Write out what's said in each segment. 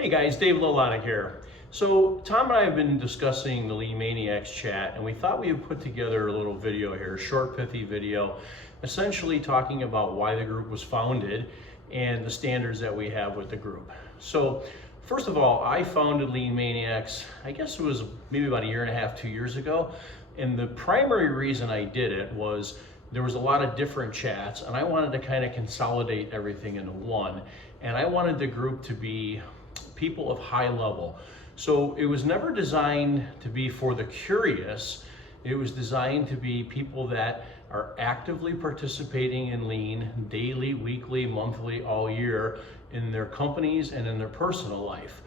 Hey guys, Dave Lilonic here. So Tom and I have been discussing the Lean Maniacs chat, and we thought we would put together a little video here, a short pithy video, essentially talking about why the group was founded and the standards that we have with the group. So first of all, I founded Lean Maniacs, I guess it was maybe about a year and a half, 2 years ago. And the primary reason I did it was there was a lot of different chats and I wanted to kind of consolidate everything into one. And I wanted the group to be people of high level. So it was never designed to be for the curious. It was designed to be people that are actively participating in Lean daily, weekly, monthly, all year in their companies and in their personal life.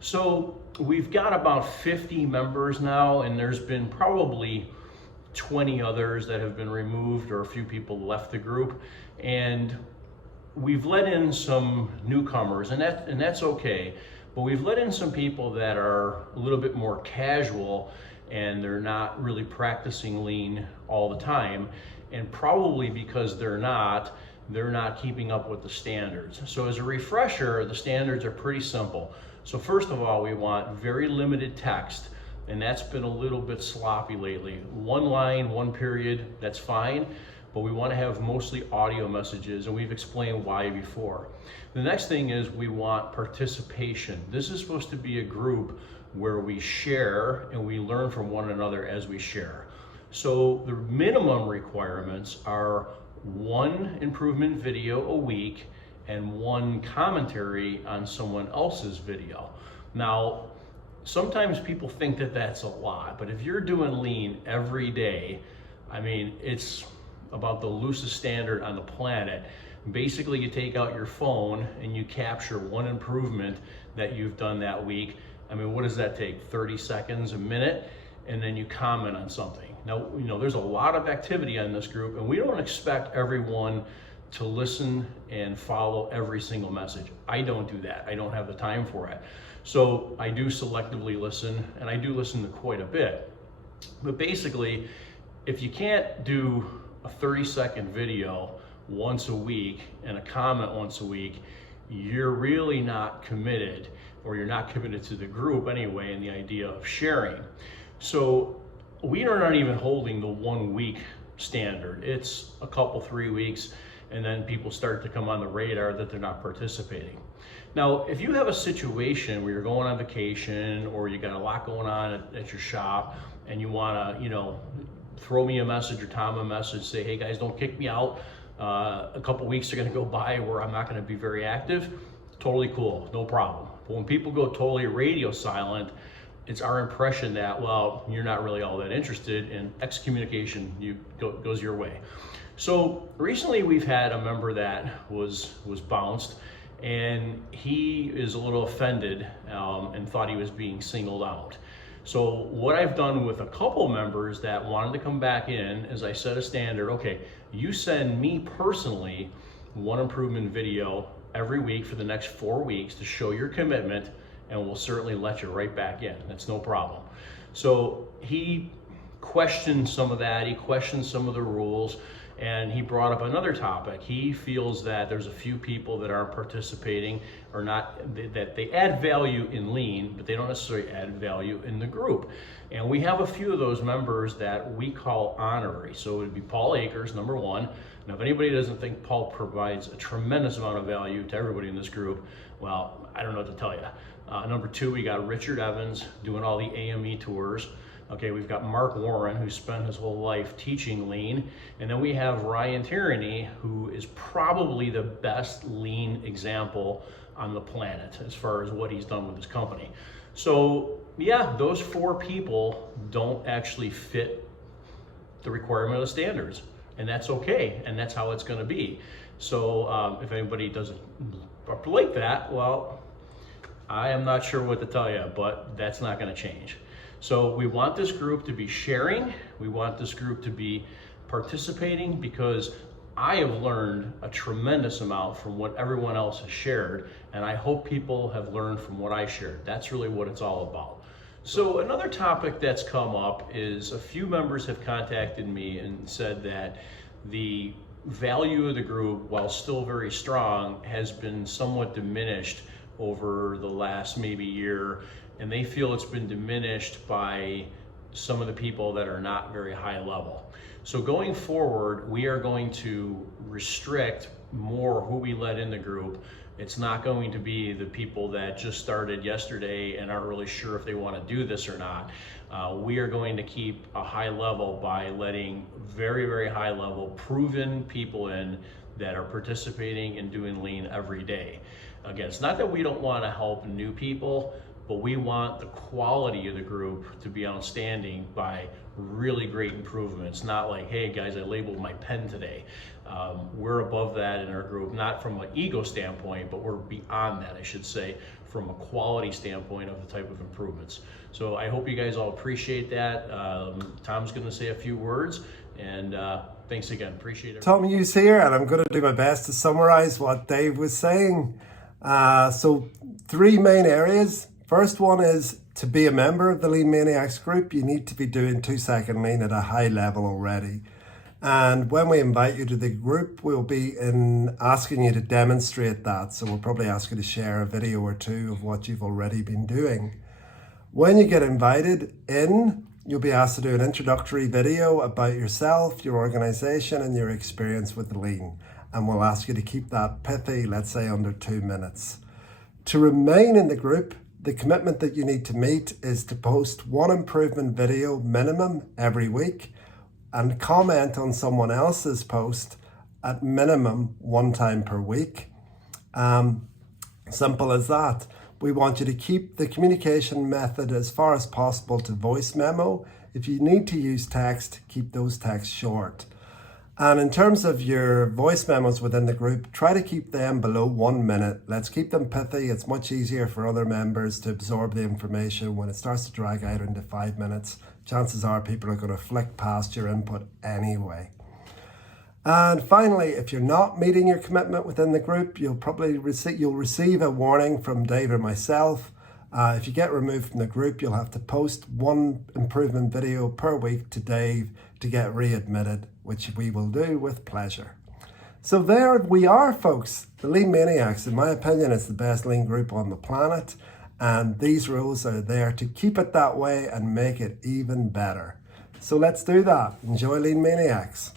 So we've got about 50 members now, and there's been probably 20 others that have been removed, or a few people left the group. And we've let in some newcomers, and that's okay. But we've let in some people that are a little bit more casual and they're not really practicing Lean all the time. And probably because they're not keeping up with the standards. So as a refresher, the standards are pretty simple. So first of all, we want very limited text, and that's been a little bit sloppy lately. One line, one period, that's fine. But we want to have mostly audio messages, and we've explained why before. The next thing is we want participation. This is supposed to be a group where we share and we learn from one another as we share. So the minimum requirements are one improvement video a week and one commentary on someone else's video. Now, sometimes people think that that's a lot, but if you're doing Lean every day, I mean, it's about the loosest standard on the planet. Basically, you take out your phone and you capture one improvement that you've done that week. I mean, what does that take? 30 seconds, a minute? And then you comment on something. Now, there's a lot of activity on this group, and we don't expect everyone to listen and follow every single message. I don't do that. I don't have the time for it. So I do selectively listen, and I do listen to quite a bit. But basically, if you can't do a 30-second video once a week and a comment once a week, you're really not committed, or you're not committed to the group anyway, in the idea of sharing. So we are not even holding the 1 week standard. It's a couple, 3 weeks, and then people start to come on the radar that they're not participating. Now, if you have a situation where you're going on vacation, or you got a lot going on at your shop, and you wanna, throw me a message or Tom a message, say, hey guys, don't kick me out. A couple weeks are gonna go by where I'm not gonna be very active. Totally cool, no problem. But when people go totally radio silent, it's our impression that, well, you're not really all that interested, and excommunication goes your way. So recently we've had a member that was bounced, and he is a little offended and thought he was being singled out. So what I've done with a couple members that wanted to come back in is I set a standard. Okay, you send me personally one improvement video every week for the next 4 weeks to show your commitment, and we'll certainly let you right back in. That's no problem. So he questioned some of that. He questioned some of the rules, and he brought up another topic. He feels that there's a few people that aren't participating, or not, that they add value in Lean, but they don't necessarily add value in the group. And we have a few of those members that we call honorary. So it would be Paul Akers, number one. Now, if anybody doesn't think Paul provides a tremendous amount of value to everybody in this group, well, I don't know what to tell you. Number two, we got Richard Evans doing all the AME tours. Okay, we've got Mark Warren, who spent his whole life teaching Lean. And then we have Ryan Tierney, who is probably the best Lean example on the planet as far as what he's done with his company. So yeah, those 4 people don't actually fit the requirement of the standards. And that's okay, and that's how it's gonna be. So if anybody doesn't like that, well, I am not sure what to tell you, but that's not gonna change. So we want this group to be sharing. We want this group to be participating, because I have learned a tremendous amount from what everyone else has shared, and I hope people have learned from what I shared. That's really what it's all about. So another topic that's come up is a few members have contacted me and said that the value of the group, while still very strong, has been somewhat diminished over the last maybe year, and they feel it's been diminished by some of the people that are not very high level. So going forward, we are going to restrict more who we let in the group. It's not going to be the people that just started yesterday and aren't really sure if they want to do this or not. We are going to keep a high level by letting very, very high level proven people in that are participating and doing lean every day. Again, it's not that we don't want to help new people, but we want the quality of the group to be outstanding by really great improvements. Not like, hey guys, I labeled my pen today. We're above that in our group, not from an ego standpoint, but we're beyond that, I should say, from a quality standpoint of the type of improvements. So I hope you guys all appreciate that. Tom's gonna say a few words, and thanks again, appreciate it. Tom Hughes here, and I'm gonna do my best to summarize what Dave was saying. So 3 main areas. First one is to be a member of the Lean Maniacs group, you need to be doing 2-second lean at a high level already. And when we invite you to the group, we'll be asking you to demonstrate that. So we'll probably ask you to share a video or 2 of what you've already been doing. When you get invited in, you'll be asked to do an introductory video about yourself, your organization, and your experience with the lean. And we'll ask you to keep that pithy, let's say under 2 minutes. To remain in the group, the commitment that you need to meet is to post 1 improvement video minimum every week and comment on someone else's post at minimum 1 time per week. Simple as that. We want you to keep the communication method as far as possible to voice memo. If you need to use text, keep those texts short. And in terms of your voice memos within the group, try to keep them below 1 minute. Let's keep them pithy. It's much easier for other members to absorb the information. When it starts to drag out into 5 minutes, chances are people are going to flick past your input anyway. And finally, if you're not meeting your commitment within the group, you'll receive a warning from Dave or myself. If you get removed from the group, you'll have to post 1 improvement video per week to Dave to get readmitted, which we will do with pleasure. So there we are, folks. The Lean Maniacs, in my opinion, is the best lean group on the planet. And these rules are there to keep it that way and make it even better. So let's do that. Enjoy Lean Maniacs.